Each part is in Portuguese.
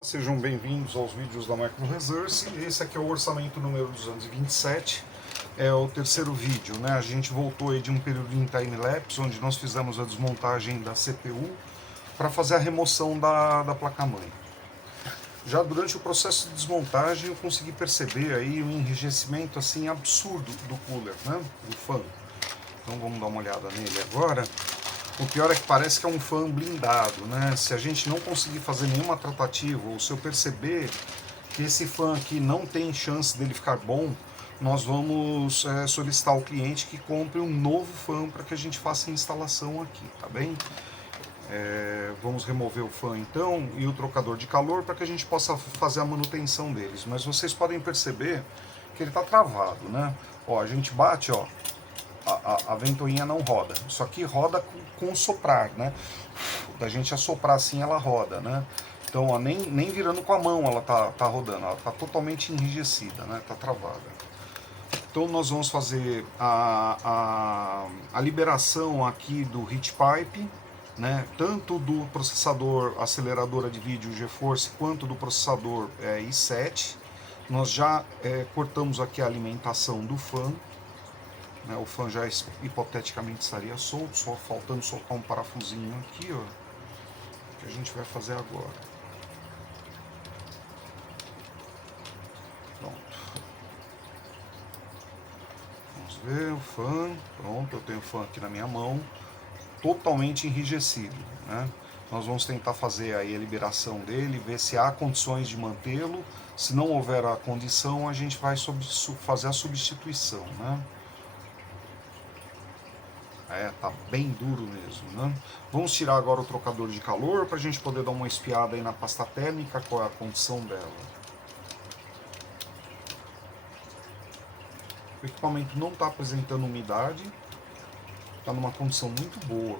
Sejam bem-vindos aos vídeos da Micro Resource. Esse aqui é o orçamento número 227, é o terceiro vídeo, né? A gente voltou aí de um período em time-lapse, onde nós fizemos a desmontagem da CPU para fazer a remoção da placa-mãe. Já durante o processo de desmontagem eu consegui perceber aí um enrijecimento assim absurdo do cooler, né? Do fan. Então vamos dar uma olhada nele agora. O pior é que parece que é um fan blindado, né? Se a gente não conseguir fazer nenhuma tratativa, ou se eu perceber que esse fan aqui não tem chance dele ficar bom, nós vamos solicitar ao cliente que compre um novo fan para que a gente faça a instalação aqui, tá bem? Vamos remover o fan então e o trocador de calor para que a gente possa fazer a manutenção deles. Mas vocês podem perceber que ele está travado, né? Ó, a gente bate, ó, a ventoinha não roda. Isso aqui roda com soprar, né? Da gente assoprar assim ela roda, né? Então, ó, nem virando com a mão ela tá rodando, ela tá totalmente enrijecida, né? Tá travada. Então nós vamos fazer a liberação aqui do heat pipe, né? Tanto do processador aceleradora de vídeo GeForce quanto do processador i7. Nós já cortamos aqui a alimentação do fan. O fan já hipoteticamente estaria solto, só faltando soltar um parafusinho aqui, ó, que a gente vai fazer agora. Pronto. Vamos ver o fan. Pronto, eu tenho o fan aqui na minha mão, totalmente enrijecido, né? Nós vamos tentar fazer aí a liberação dele, ver se há condições de mantê-lo. Se não houver a condição, a gente vai fazer a substituição, né? Tá bem duro mesmo, né? Vamos tirar agora o trocador de calor para a gente poder dar uma espiada aí na pasta térmica, qual é a condição dela. O equipamento não está apresentando umidade, está numa condição muito boa.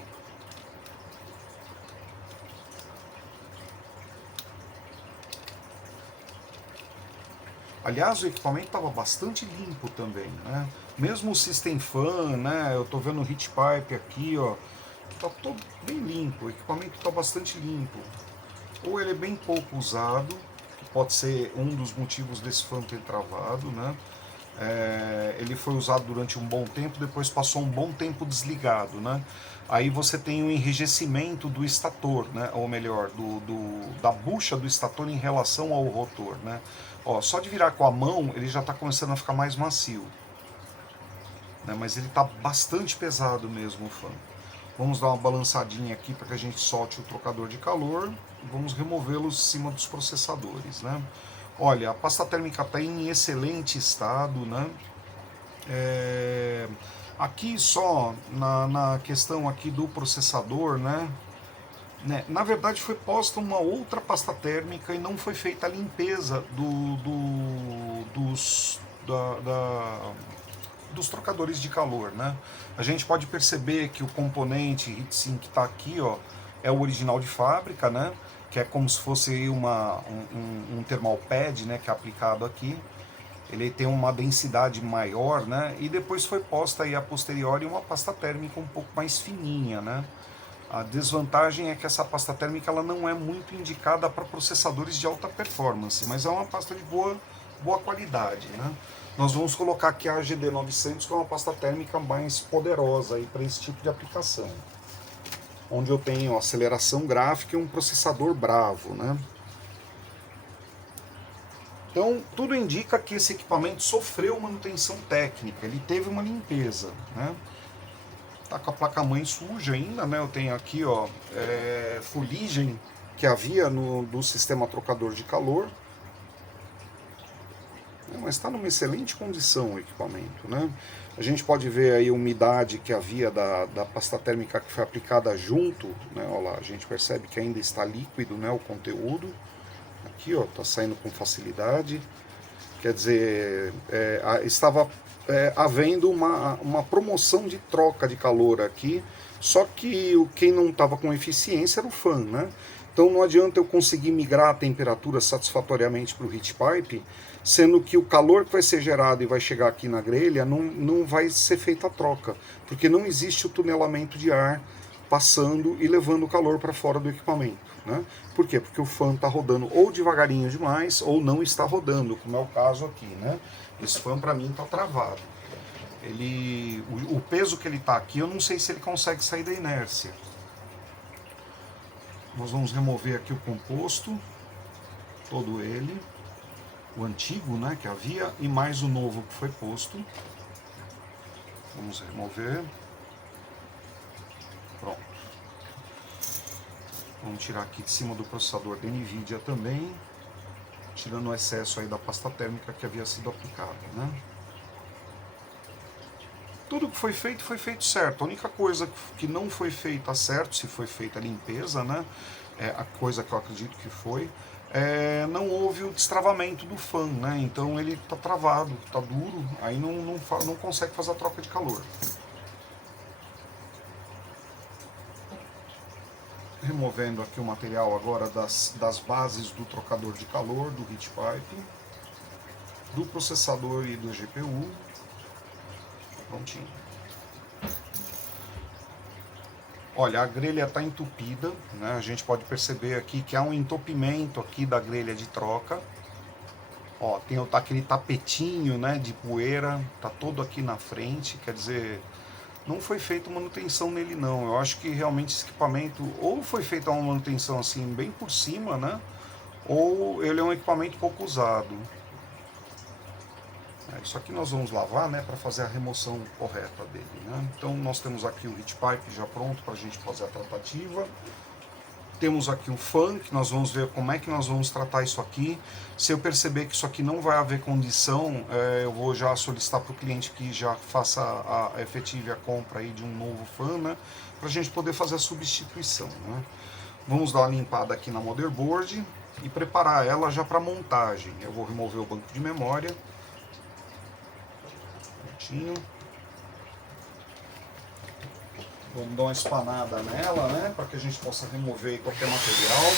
Aliás, o equipamento estava bastante limpo também, né? Mesmo o System Fan, né? Eu estou vendo o heat pipe aqui, ó. Está todo bem limpo, o equipamento está bastante limpo. Ou ele é bem pouco usado, que pode ser um dos motivos desse fan ter travado, né? Ele foi usado durante um bom tempo, depois passou um bom tempo desligado, né? Aí você tem o enrijecimento do estator, né? Ou melhor, da bucha do estator em relação ao rotor, né? Ó, só de virar com a mão ele já está começando a ficar mais macio, né? Mas ele está bastante pesado mesmo, o fan. Vamos dar uma balançadinha aqui para que a gente solte o trocador de calor e vamos removê-lo de cima dos processadores, né? Olha, a pasta térmica está em excelente estado, né? Aqui só na questão aqui do processador, né? Na verdade foi posta uma outra pasta térmica e não foi feita a limpeza dos trocadores de calor, né? A gente pode perceber que o componente heatsink está aqui, ó, é o original de fábrica, né? Que é como se fosse um thermal pad, né? Que é aplicado aqui. Ele tem uma densidade maior, né? E depois foi posta aí a posteriori uma pasta térmica um pouco mais fininha, né? A desvantagem é que essa pasta térmica ela não é muito indicada para processadores de alta performance, mas é uma pasta de boa qualidade, né? Nós vamos colocar aqui a AGD900, que é uma pasta térmica mais poderosa para esse tipo de aplicação, onde eu tenho aceleração gráfica e um processador bravo, né? Então, tudo indica que esse equipamento sofreu manutenção técnica, ele teve uma limpeza, né? Tá com a placa-mãe suja ainda, né? Eu tenho aqui, ó, fuligem que havia do sistema trocador de calor. Mas está numa excelente condição o equipamento, né? A gente pode ver aí a umidade que havia da pasta térmica que foi aplicada junto, né? Olha lá, a gente percebe que ainda está líquido, né, o conteúdo. Aqui, ó, está saindo com facilidade. Quer dizer, estava havendo uma promoção de troca de calor aqui, só que quem não estava com eficiência era o fan, né? Então não adianta eu conseguir migrar a temperatura satisfatoriamente para o heat pipe, sendo que o calor que vai ser gerado e vai chegar aqui na grelha não vai ser feita a troca, porque não existe o tunelamento de ar passando e levando o calor para fora do equipamento, né? Por quê? Porque o fan está rodando ou devagarinho demais ou não está rodando, como é o caso aqui, né? Esse fan para mim está travado. O peso que ele está aqui, eu não sei se ele consegue sair da inércia. Nós vamos remover aqui o composto, todo ele, o antigo, né, que havia, e mais o novo que foi posto. Vamos remover. Pronto. Vamos tirar aqui de cima do processador da NVIDIA também, tirando o excesso aí da pasta térmica que havia sido aplicada, né? Tudo que foi feito certo. A única coisa que não foi feita certo, se foi feita a limpeza, né? A coisa que eu acredito que foi, não houve o destravamento do fan, né? Então ele está travado, está duro, aí não consegue fazer a troca de calor. Removendo aqui o material agora das bases do trocador de calor, do heat pipe, do processador e do GPU. Prontinho. Olha, a grelha está entupida, né? A gente pode perceber aqui que há um entupimento aqui da grelha de troca. Ó, tem aquele tapetinho, né, de poeira, tá todo aqui na frente, quer dizer, não foi feita manutenção nele não. Eu acho que realmente esse equipamento ou foi feita uma manutenção assim bem por cima, né, ou ele é um equipamento pouco usado. Isso aqui nós vamos lavar, né, para fazer a remoção correta dele, né? Então nós temos aqui o heat pipe já pronto para a gente fazer a tratativa. Temos aqui o fan, que nós vamos ver como é que nós vamos tratar isso aqui. Se eu perceber que isso aqui não vai haver condição, eu vou já solicitar para o cliente que já faça a efetive a compra aí de um novo fan, né, para a gente poder fazer a substituição, né. Vamos dar uma limpada aqui na motherboard e preparar ela já para montagem. Eu vou remover o banco de memória. Vamos dar uma espanada nela, né, para que a gente possa remover qualquer material.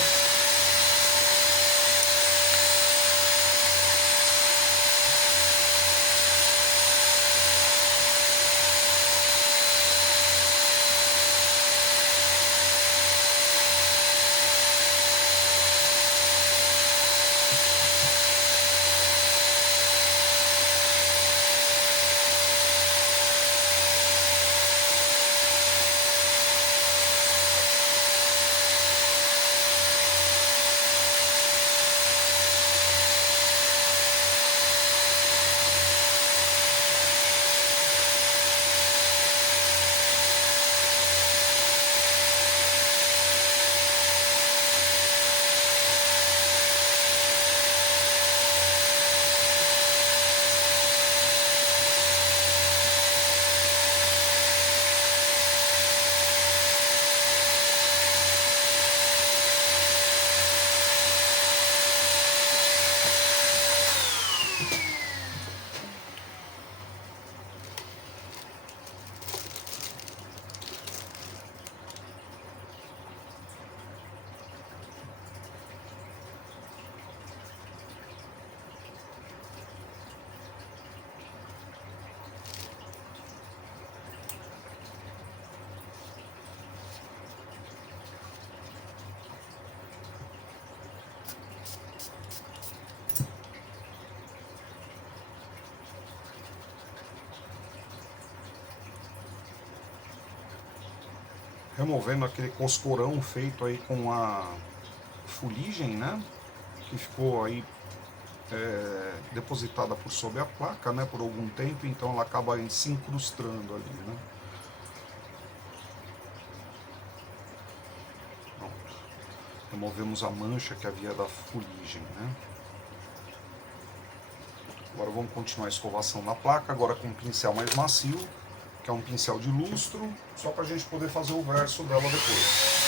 Removendo aquele coscorão feito aí com a fuligem, né, que ficou aí depositada por sobre a placa, né, por algum tempo, então ela acaba se incrustando ali, né. Pronto. Removemos a mancha que havia da fuligem, né. Agora vamos continuar a escovação na placa, agora com um pincel mais macio, que é um pincel de lustro, só para a gente poder fazer o verso dela depois.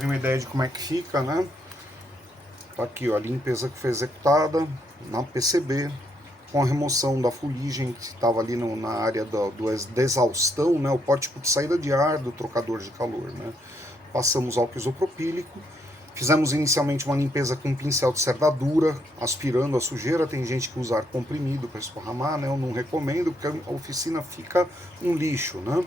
terem uma ideia de como é que fica, né? Tá aqui, ó, a limpeza que foi executada na PCB, com a remoção da fuligem que estava ali na área da exaustão, né? O pórtico de saída de ar do trocador de calor, né? Passamos álcool isopropílico. Fizemos inicialmente uma limpeza com um pincel de cerda dura, aspirando a sujeira. Tem gente que usa ar comprimido para esparramar, né? Eu não recomendo, porque a oficina fica um lixo, né?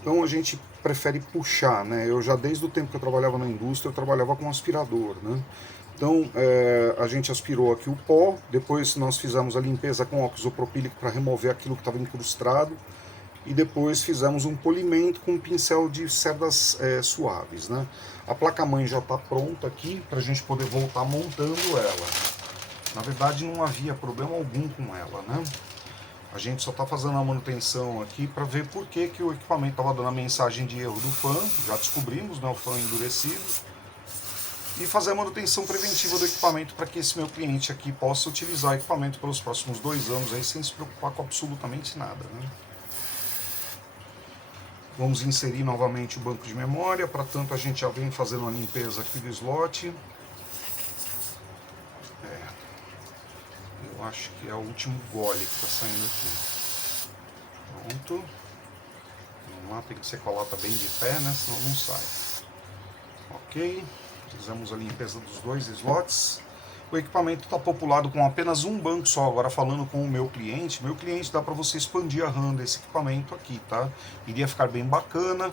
Então a gente prefere puxar, né? Eu já desde o tempo que eu trabalhava na indústria, eu trabalhava com aspirador, né? Então a gente aspirou aqui o pó, depois nós fizemos a limpeza com óxido isopropílico para remover aquilo que estava incrustado, e depois fizemos um polimento com um pincel de cerdas suaves, né? A placa-mãe já está pronta aqui para a gente poder voltar montando ela. Na verdade não havia problema algum com ela, né? A gente só está fazendo a manutenção aqui para ver por que o equipamento estava dando a mensagem de erro do fã, já descobrimos, né, o fã endurecido, e fazer a manutenção preventiva do equipamento para que esse meu cliente aqui possa utilizar o equipamento pelos próximos 2 anos aí, sem se preocupar com absolutamente nada, né? Vamos inserir novamente o banco de memória, para tanto a gente já vem fazendo uma limpeza aqui do slot. Eu acho que é o último gole que está saindo aqui. Pronto. Vamos lá, tem que ser colada bem de pé, né? Senão não sai. Ok. Fizemos a limpeza dos 2 slots. O equipamento está populado com apenas um banco só. Agora falando com o meu cliente dá para você expandir a RAM desse equipamento aqui, tá? Iria ficar bem bacana.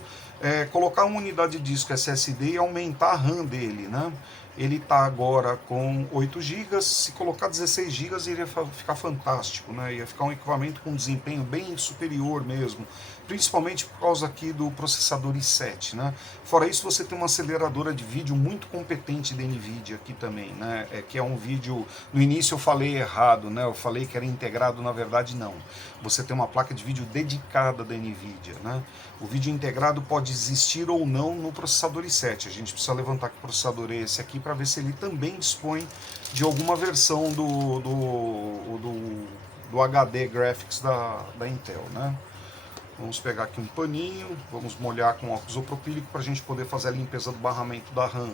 Colocar uma unidade de disco SSD e aumentar a RAM dele, né? Ele está agora com 8 GB, se colocar 16 GB iria ficar fantástico, né? Ia ficar um equipamento com desempenho bem superior mesmo, principalmente por causa aqui do processador i7, né? Fora isso, você tem uma aceleradora de vídeo muito competente da NVIDIA aqui também, né? Que é um vídeo, no início eu falei errado, né? Eu falei que era integrado, na verdade não. Você tem uma placa de vídeo dedicada da NVIDIA, né? O vídeo integrado pode existir ou não no processador i7. A gente precisa levantar que processador é esse aqui para ver se ele também dispõe de alguma versão do HD Graphics da Intel, né? Vamos pegar aqui um paninho, vamos molhar com álcool isopropílico para a gente poder fazer a limpeza do barramento da RAM.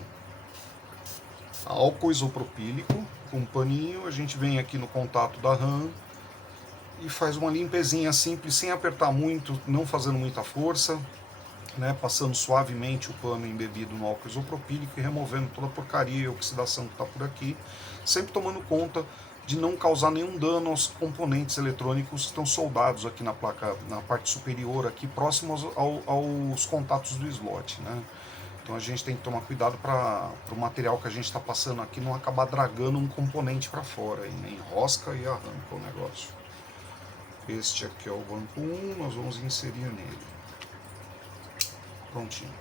Álcool isopropílico com um paninho, a gente vem aqui no contato da RAM e faz uma limpezinha simples, sem apertar muito, não fazendo muita força, né, passando suavemente o pano embebido no álcool isopropílico e removendo toda a porcaria e oxidação que está por aqui, sempre tomando conta de não causar nenhum dano aos componentes eletrônicos que estão soldados aqui na placa, na parte superior, aqui próximos aos contatos do slot, né? Então a gente tem que tomar cuidado para o material que a gente está passando aqui não acabar dragando um componente para fora, aí, né? Enrosca e arranca o negócio. Este aqui é o banco 1, nós vamos inserir nele. Prontinho.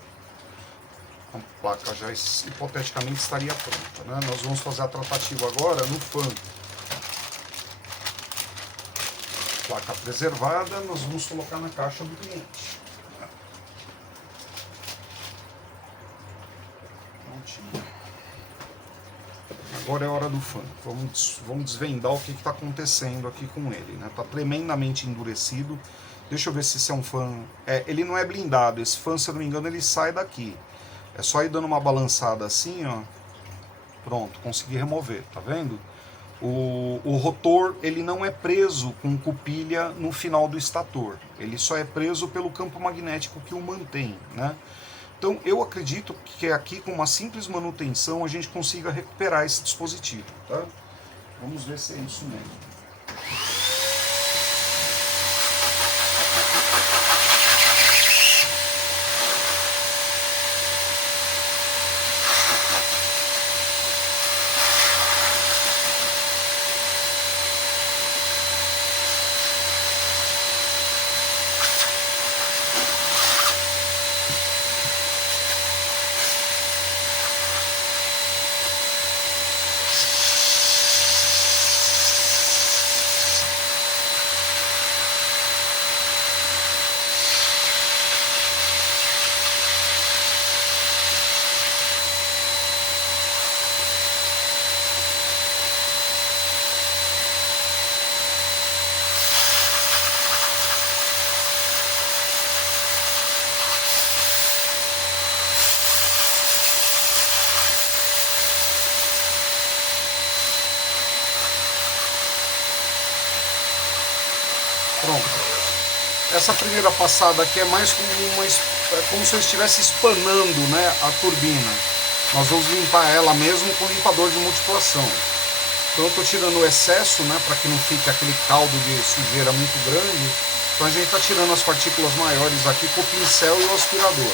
A placa já hipoteticamente estaria pronta, né? Nós vamos fazer a tratativa agora no fã. Placa preservada, nós vamos colocar na caixa do cliente. Prontinho. Agora é a hora do fã. Vamos desvendar o que está acontecendo aqui com ele, né? Está tremendamente endurecido. Deixa eu ver se esse é um fã... ele não é blindado. Esse fã, se eu não me engano, ele sai daqui. É só ir dando uma balançada assim, ó. Pronto, consegui remover, tá vendo? O rotor, ele não é preso com cupilha no final do estator. Ele só é preso pelo campo magnético que o mantém, né? Então, eu acredito que aqui, com uma simples manutenção, a gente consiga recuperar esse dispositivo, tá? Vamos ver se é isso mesmo. Pronto. Essa primeira passada aqui é mais como se eu estivesse espanando, né, a turbina. Nós vamos limpar ela mesmo com limpador de multiplação. Então eu estou tirando o excesso, né, para que não fique aquele caldo de sujeira muito grande. Então a gente está tirando as partículas maiores aqui com o pincel e o aspirador.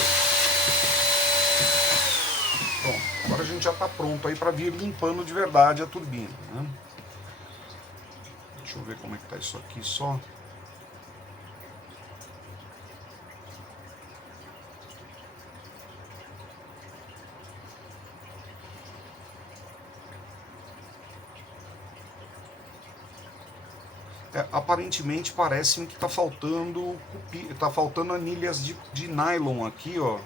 Pronto, agora a gente já está pronto aí para vir limpando de verdade a turbina, né? Deixa eu ver como é que está isso aqui só. Aparentemente parece-me que está faltando anilhas de nylon aqui, ó,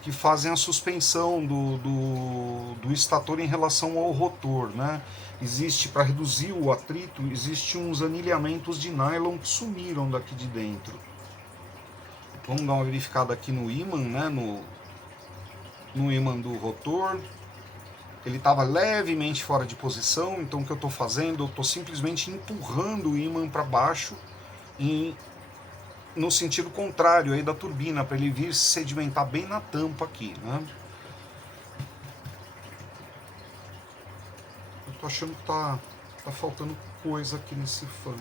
que fazem a suspensão do estator em relação ao rotor, né? Existe, para reduzir o atrito, existe uns anilhamentos de nylon que sumiram daqui de dentro. Vamos dar uma verificada aqui no ímã, né? No ímã do rotor. Ele estava levemente fora de posição, então o que eu estou fazendo? Eu estou simplesmente empurrando o ímã para baixo no sentido contrário aí da turbina, para ele vir se sedimentar bem na tampa aqui, né? Eu estou achando que tá faltando coisa aqui nesse fã.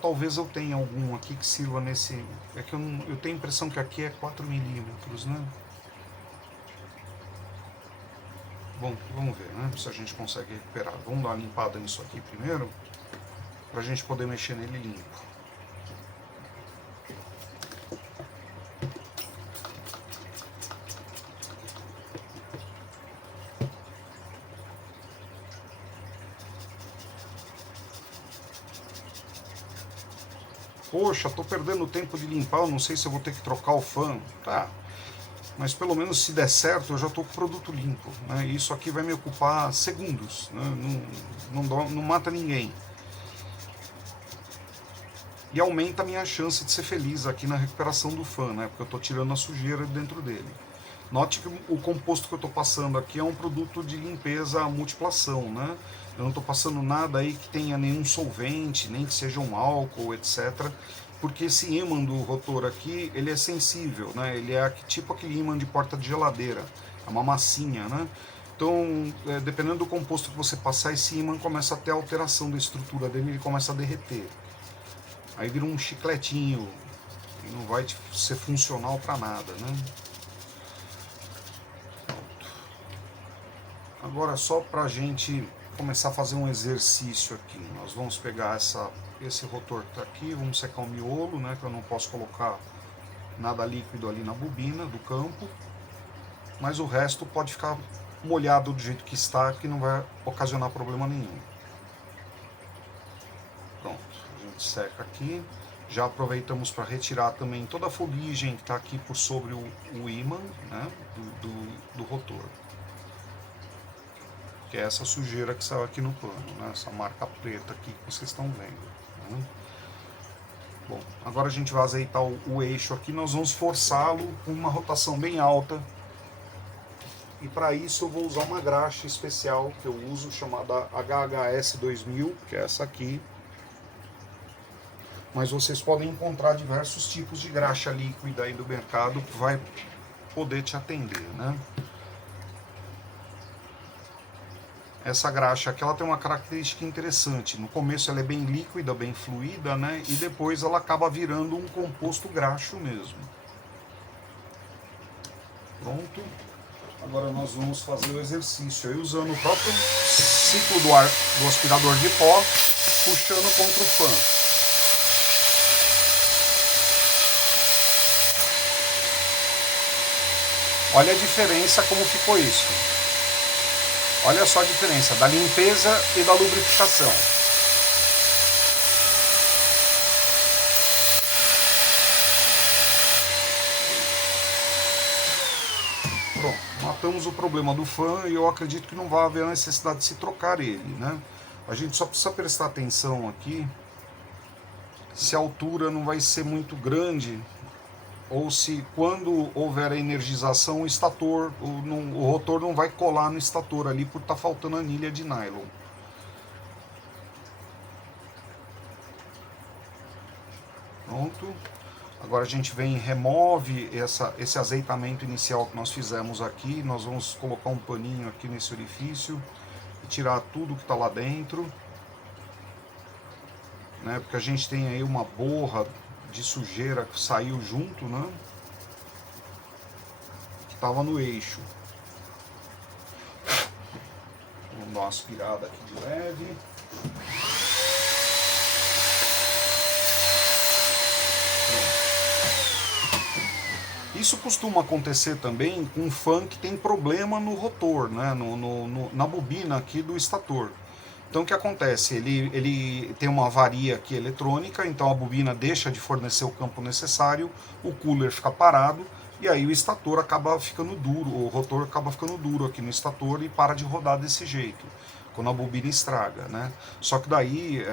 Talvez eu tenha algum aqui que sirva nesse... É que eu tenho a impressão que aqui é 4 milímetros, né? Bom, vamos ver, né? Se a gente consegue recuperar. Vamos dar uma limpada nisso aqui primeiro, pra gente poder mexer nele limpo. Poxa, tô perdendo tempo de limpar, eu não sei se eu vou ter que trocar o fã. Tá, mas pelo menos se der certo eu já tô com o produto limpo, né? Isso aqui vai me ocupar segundos, né? Não mata ninguém. E aumenta a minha chance de ser feliz aqui na recuperação do fã, né? Porque eu tô tirando a sujeira dentro dele. Note que o composto que eu estou passando aqui é um produto de limpeza à multiplação, né? Eu não estou passando nada aí que tenha nenhum solvente, nem que seja um álcool, etc. Porque esse ímã do rotor aqui, ele é sensível, né? Ele é tipo aquele ímã de porta de geladeira, é uma massinha, né? Então, dependendo do composto que você passar, esse ímã começa a ter alteração da estrutura dele, ele começa a derreter. Aí vira um chicletinho, e não vai ser funcional para nada, né? Agora, só para a gente começar a fazer um exercício aqui, nós vamos pegar esse rotor que está aqui, vamos secar o miolo, né, que eu não posso colocar nada líquido ali na bobina do campo, mas o resto pode ficar molhado do jeito que está, que não vai ocasionar problema nenhum. Pronto, a gente seca aqui. Já aproveitamos para retirar também toda a fuligem que está aqui por sobre o ímã, né, do rotor. Que é essa sujeira que saiu aqui no pano, né? Essa marca preta aqui que vocês estão vendo, né? Bom, agora a gente vai azeitar o eixo aqui, nós vamos forçá-lo com uma rotação bem alta. E para isso eu vou usar uma graxa especial que eu uso, chamada HHS 2000, que é essa aqui. Mas vocês podem encontrar diversos tipos de graxa líquida aí do mercado que vai poder te atender, né? Essa graxa aqui, ela tem uma característica interessante. No começo ela é bem líquida, bem fluida, né? E depois ela acaba virando um composto graxo mesmo. Pronto. Agora nós vamos fazer o exercício aí usando o próprio ciclo do ar do aspirador de pó, puxando contra o fã. Olha a diferença como ficou isso. Olha só a diferença da limpeza e da lubrificação. Pronto, matamos o problema do fã e eu acredito que não vai haver a necessidade de se trocar ele, né? A gente só precisa prestar atenção aqui se a altura não vai ser muito grande ou se quando houver a energização o estator, o rotor não vai colar no estator ali por estar faltando anilha de nylon. Pronto. Agora a gente vem e remove esse azeitamento inicial que nós fizemos aqui. Nós vamos colocar um paninho aqui nesse orifício e tirar tudo que está lá dentro, né? Porque a gente tem aí uma borra de sujeira que saiu junto, né? Que estava no eixo. Vamos dar uma aspirada aqui de leve. Isso costuma acontecer também com fã que tem problema no rotor, né? Na bobina aqui do estator. Então o que acontece? Ele tem uma avaria aqui eletrônica, então a bobina deixa de fornecer o campo necessário, o cooler fica parado e aí o estator acaba ficando duro, o rotor acaba ficando duro aqui no estator e para de rodar desse jeito, quando a bobina estraga, né? Só que daí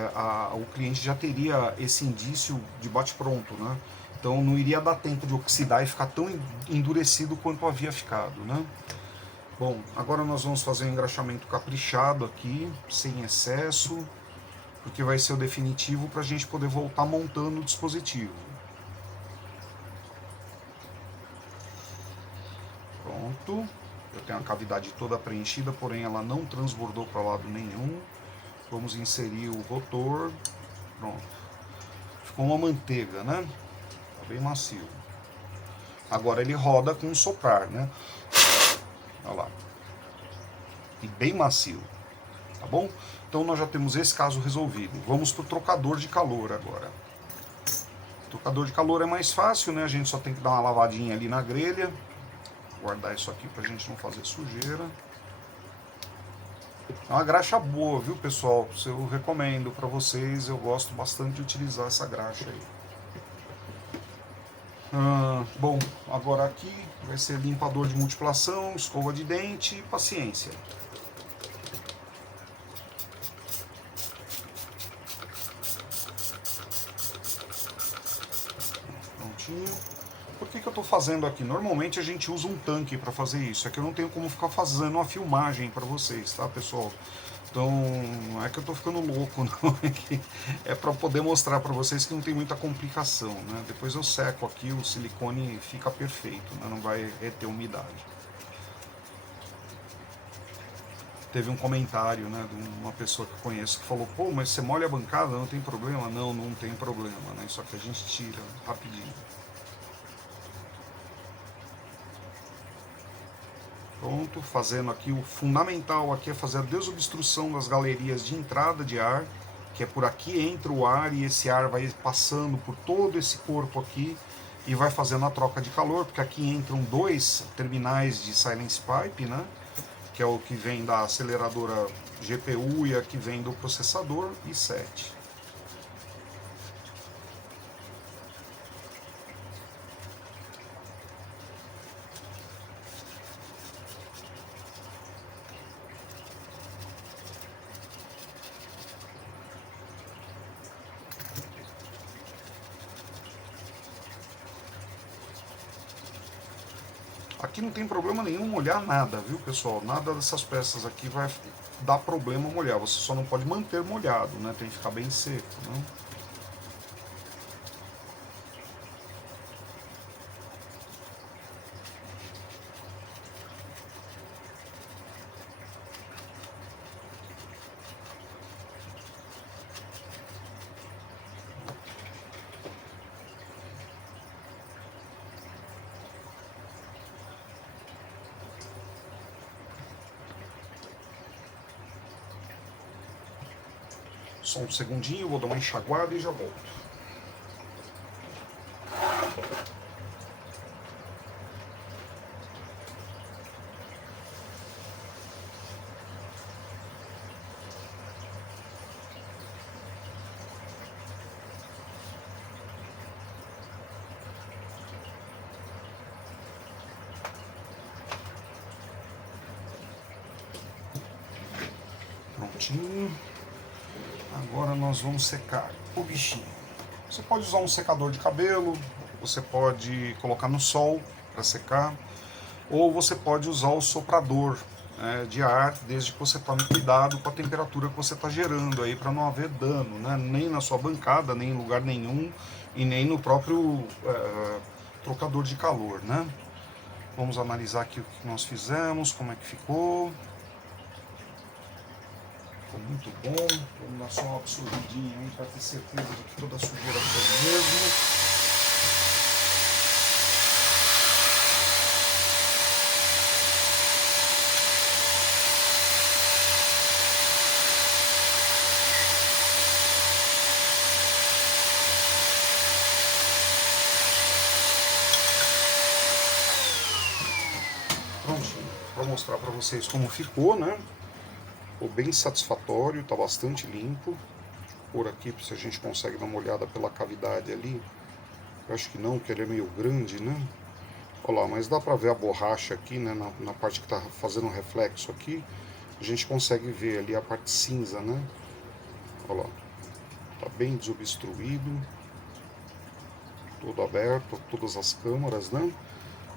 o cliente já teria esse indício de bate-pronto, né? Então não iria dar tempo de oxidar e ficar tão endurecido quanto havia ficado, né? Bom, agora nós vamos fazer um engraxamento caprichado aqui, sem excesso, porque vai ser o definitivo para a gente poder voltar montando o dispositivo. Pronto, eu tenho a cavidade toda preenchida, porém ela não transbordou para lado nenhum. Vamos inserir o rotor, pronto. Ficou uma manteiga, né? Tá bem macio. Agora ele roda com um soprar, né? Olha lá. E bem macio, tá bom? Então nós já temos esse caso resolvido. Vamos para o trocador de calor agora. O trocador de calor é mais fácil, né? A gente só tem que dar uma lavadinha ali na grelha. Vou guardar isso aqui para a gente não fazer sujeira. É uma graxa boa, viu, pessoal? Eu recomendo para vocês. Eu gosto bastante de utilizar essa graxa aí. Bom, agora aqui vai ser limpador de multiplação, escova de dente e paciência. Prontinho. Por que eu estou fazendo aqui? Normalmente a gente usa um tanque para fazer isso. É que eu não tenho como ficar fazendo uma filmagem para vocês, tá, pessoal? Então, não é que eu estou ficando louco, não. É para poder mostrar para vocês que não tem muita complicação, né? Depois eu seco aqui, o silicone fica perfeito, né? Não vai reter umidade. Teve um comentário, né, de uma pessoa que eu conheço que falou: pô, mas você molha a bancada, não tem problema? Não, não tem problema, né? Só que a gente tira rapidinho. Pronto, fazendo aqui o fundamental aqui é fazer a desobstrução das galerias de entrada de ar, que é por aqui entra o ar e esse ar vai passando por todo esse corpo aqui e vai fazendo a troca de calor, porque aqui entram dois terminais de silence pipe, né? Que é o que vem da aceleradora GPU e a que vem do processador i7. Aqui não tem problema nenhum molhar nada, viu, pessoal? Nada dessas peças aqui vai dar problema molhar. Você só não pode manter molhado, né? Tem que ficar bem seco, né? Só um segundinho, vou dar uma enxaguada e já volto. Prontinho. Agora nós vamos secar o bichinho. Você pode usar um secador de cabelo, você pode colocar no sol para secar, ou você pode usar o soprador de ar, desde que você tome cuidado com a temperatura que você está gerando aí, para não haver dano, né? Nem na sua bancada, nem em lugar nenhum, e nem no próprio trocador de calor, né? Vamos analisar aqui o que nós fizemos, como é que ficou. Ficou muito bom. Vamos dar só uma absorvidinha aí para ter certeza de que toda a sujeira foi mesmo. Prontinho, para mostrar para vocês como ficou, né? Ficou bem satisfatório, tá bastante limpo. Por aqui, se a gente consegue dar uma olhada pela cavidade ali. Eu acho que não, porque ele é meio grande, né? Olha lá, mas dá pra ver a borracha aqui, né? Na parte que tá fazendo reflexo aqui. A gente consegue ver ali a parte cinza, né? Olha lá. Tá bem desobstruído. Todo aberto, todas as câmaras, né?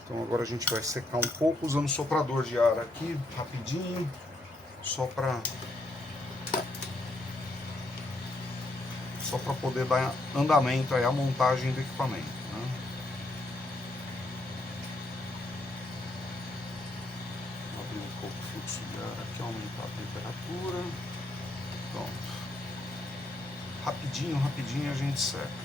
Então agora a gente vai secar um pouco usando o soprador de ar aqui, rapidinho. Só para poder dar andamento aí à montagem do equipamento, né? Vou abrir um pouco o fluxo de ar aqui, aumentar a temperatura. Pronto. Rapidinho, rapidinho a gente seca.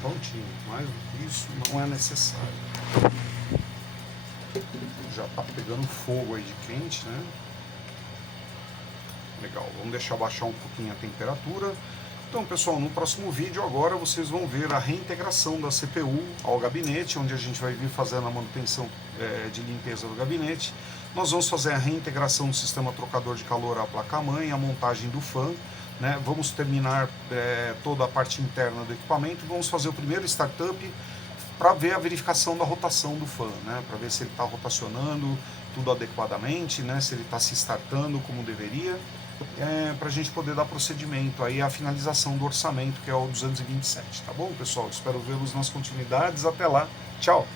Prontinho, mais do que isso não é necessário. Já tá pegando fogo aí de quente, né? Legal, vamos deixar baixar um pouquinho a temperatura. Então, pessoal, no próximo vídeo agora vocês vão ver a reintegração da CPU ao gabinete, onde a gente vai vir fazendo a manutenção de limpeza do gabinete. Nós vamos fazer a reintegração do sistema trocador de calor à placa-mãe, a montagem do fã, né? Vamos terminar toda a parte interna do equipamento, vamos fazer o primeiro startup para ver a verificação da rotação do fã, né? Para ver se ele está rotacionando tudo adequadamente, né? Se ele está se startando como deveria, para a gente poder dar procedimento aí à finalização do orçamento, que é o 227, tá bom, pessoal? Espero vê-los nas continuidades. Até lá, tchau!